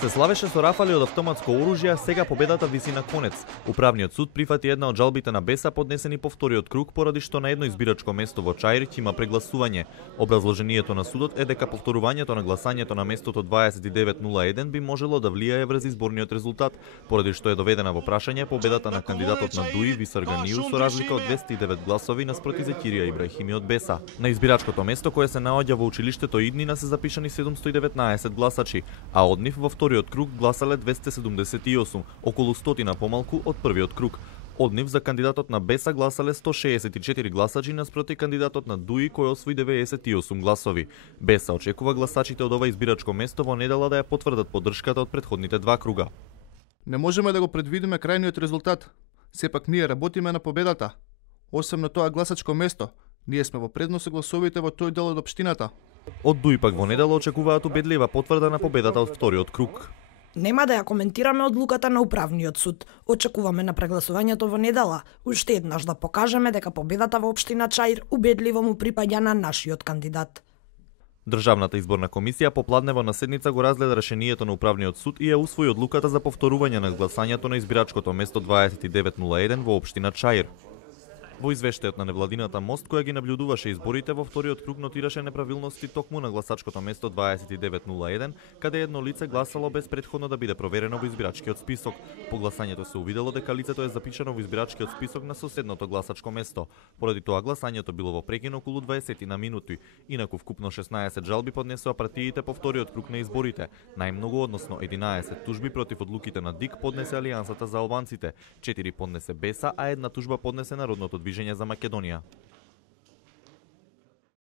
Се славеше со рафали од автоматско оружје, сега победата виси на конец. Управниот суд прифати една од жалбите на Беса поднесени по вториот круг, поради што на едно избирачко место во Чаир има прегласување. Образложението на судот е дека повторувањето на гласањето на местото 2901 би можело да влијае врз изборниот резултат, поради што е доведена во прашање победата на кандидатот на ДУИ Висар Ганију со разлика од 209 гласови наспроти Зекирија Ибрахими од Беса. На избирачкото место кое се наоѓа во училиштето Иднина се запишани 719 гласачи, а од нив во вториот круг гласале 278, околу 100 помалку од првиот круг. Од нив за кандидатот на Беса гласале 164 гласачи наспроти кандидатот на ДУИ кој освои 98 гласови. Беса очекува гласачите од ова избирачко место во недела да ја потврдат поддршката од претходните два круга. Не можеме да го предвидиме крајниот резултат. Сепак ние работиме на победата. Освен на тоа гласачко место, ние сме во предност со гласовите во тој дел од општината. Од ДУИ пак во недела очекуваат убедлива потврда на победата од вториот круг. Нема да ја коментираме одлуката на управниот суд. Очекуваме на прегласувањето во недела, уште еднаш да покажеме дека победата во општина Чаир убедливо му припаѓа на нашиот кандидат. Државната изборна комисија попладнево на седница го разгледа решението на управниот суд и ја усвои одлуката за повторување на гласањето на избирачкото место 2901 во општина Чаир. Во извештајот на невладината Мост, која ги наблюдуваше изборите, во вториот круг нотираше неправилности токму на гласачкото место 2901, каде едно лице гласало без претходно да биде проверено во избирачкиот список. По гласањето се увидело дека лицето е запишано во избирачкиот список на соседното гласачко место. Поради тоа гласањето било во прекин околу 20 на минути. Инаку вкупно 16 жалби поднесоа партиите по вториот круг на изборите. Најмногу, односно 11 тужби против одлуките на ДИК поднесе Алијансата за албанците, 4 поднесе Беса, а една тужба поднесе Народното движење за Македонија.